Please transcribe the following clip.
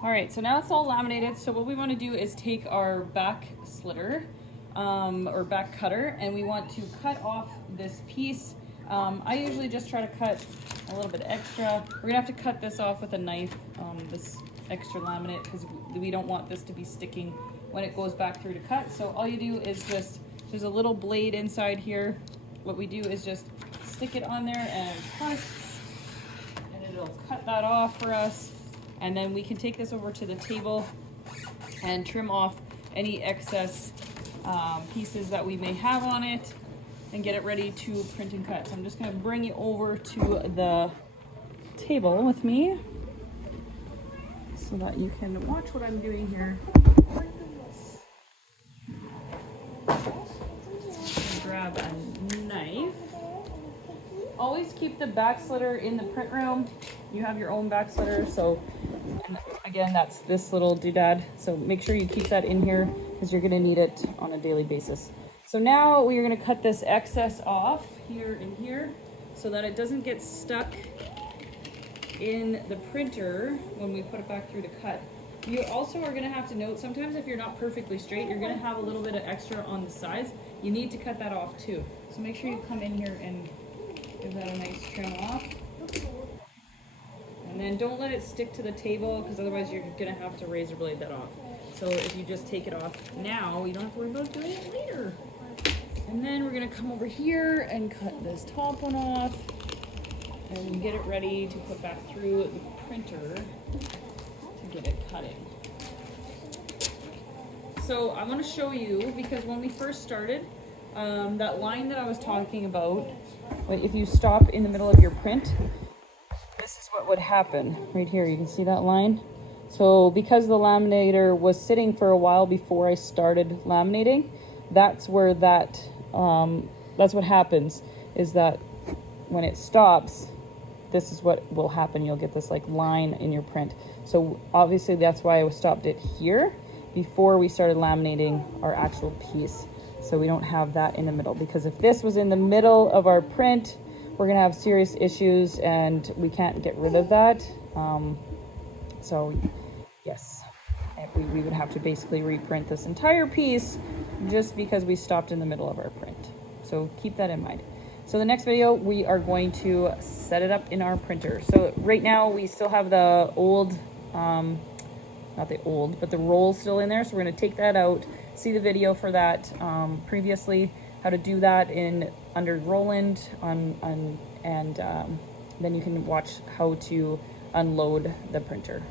All right, so now it's all laminated. So what we want to do is take our back slitter or back cutter, and we want to cut off this piece. I usually just try to cut a little bit extra. We're gonna have to cut this off with a knife, this extra laminate, because we don't want this to be sticking when it goes back through to cut. So all you do is just, there's a little blade inside here. What we do is just stick it on there and push, and it'll cut that off for us. And then we can take this over to the table and trim off any excess pieces that we may have on it and get it ready to print and cut. So I'm just gonna bring it over to the table with me so that you can watch what I'm doing here. Grab a knife. Always keep the back slitter in the print room. You have your own back slitter, so again, that's this little doodad. So make sure you keep that in here because you're gonna need it on a daily basis. So now we are gonna cut this excess off here and here so that it doesn't get stuck in the printer when we put it back through to cut. You also are gonna have to note, sometimes if you're not perfectly straight, you're gonna have a little bit of extra on the sides. You need to cut that off too. So make sure you come in here and give that a nice trim off. And then don't let it stick to the table because otherwise you're gonna have to razor blade that off. So if you just take it off now, you don't have to worry about doing it later. And then we're gonna come over here and cut this top one off and get it ready to put back through the printer to get it cutting. So I want to show you, because when we first started, that line that I was talking about, if you stop in the middle of your print, this is what would happen. Right here, you can see that line. So because the laminator was sitting for a while before I started laminating, that's where that's what happens, is that when it stops, this is what will happen. You'll get this like line in your print. So obviously that's why I stopped it here before we started laminating our actual piece. So we don't have that in the middle, because if this was in the middle of our print, we're gonna have serious issues and we can't get rid of that. So yes, we would have to basically reprint this entire piece just because we stopped in the middle of our print. So keep that in mind. So the next video, we are going to set it up in our printer. So right now we still have the old, not the old, but the roll still in there. So we're gonna take that out, see the video for that previously, how to do that in under Roland, and then you can watch how to unload the printer.